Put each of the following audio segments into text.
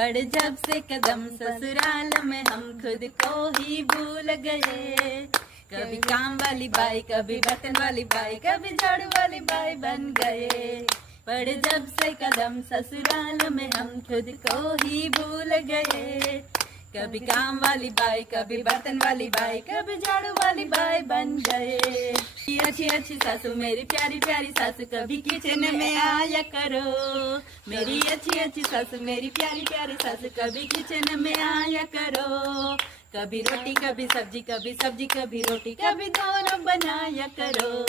पड़ जब से कदम ससुराल में हम खुद को ही भूल गए। कभी काम वाली बाई, कभी बर्तन वाली बाई, कभी झाड़ू वाली बाई बन गए। पड़ जब से कदम ससुराल में हम खुद को ही भूल गए। कभी काम वाली बाई, कभी बर्तन वाली बाई, कभी झाड़ू वाली बाई बन गए। अच्छी अच्छी सासू मेरी प्यारी प्यारी सासू, कभी किचन में आया करो। मेरी अच्छी अच्छी सासू मेरी प्यारी प्यारी सासू, कभी किचन में आया करो। कभी रोटी कभी सब्जी, कभी सब्जी कभी रोटी, कभी दोनों बनाया करो।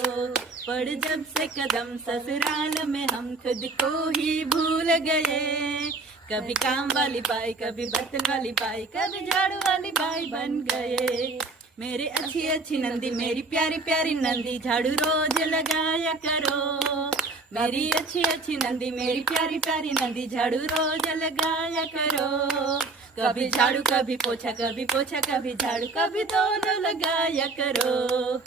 पड़ जब से कदम ससुराल में हम खुद को ही भूल गए। कभी काम वाली बाई, कभी बर्तन वाली बाई, कभी झाड़ू वाली बाई बन गए। मेरी अच्छी अच्छी नंदी मेरी प्यारी प्यारी नंदी, झाड़ू रोज लगाया करो। मेरी अच्छी अच्छी नंदी मेरी प्यारी प्यारी नंदी, झाड़ू रोज लगाया करो। कभी झाड़ू कभी पोछा, कभी पोछा कभी झाड़ू, कभी दोनों लगाया करो।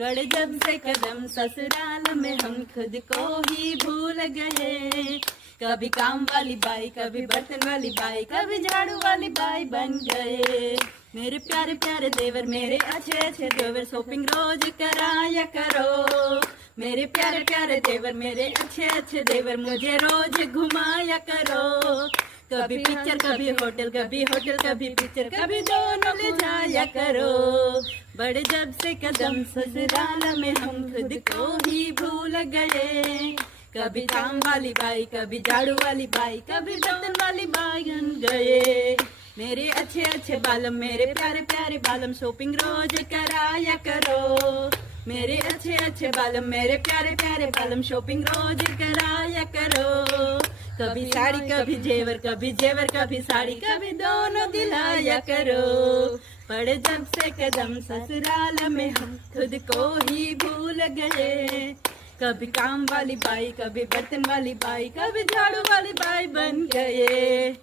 पड़ जब से कदम ससुराल में हम खुद को ही भूल गए। कभी काम वाली बाई, कभी बर्तन वाली बाई, कभी झाड़ू वाली बाई बन गए। मेरे प्यारे प्यारे देवर मेरे अच्छे अच्छे देवर, शॉपिंग रोज कराया करो। मेरे प्यारे प्यारे देवर मेरे अच्छे अच्छे देवर, मुझे रोज घुमाया करो। कभी पिक्चर कभी होटल, कभी होटल कभी पिक्चर, कभी दोनों ले जाया करो। बड़े जब से कदम ससुराल में हम खुद को ही भूल गए। कभी काम वाली बाई, कभी झाड़ू वाली बाई, कभी बर्तन वाली बाई बन गए। मेरे अच्छे अच्छे बालम मेरे प्यारे प्यारे बालम, शॉपिंग रोज कराया करो। मेरे अच्छे अच्छे बालम मेरे प्यारे प्यारे बालम, शॉपिंग रोज कराया करो। कभी साड़ी कभी जेवर, कभी जेवर कभी साड़ी, कभी दोनों दिलाया करो। पड़ जब से कदम ससुराल में हम खुद को ही भूल गए। कभी काम वाली बाई, कभी बर्तन वाली बाई, कभी झाड़ू वाली बाई बन गए।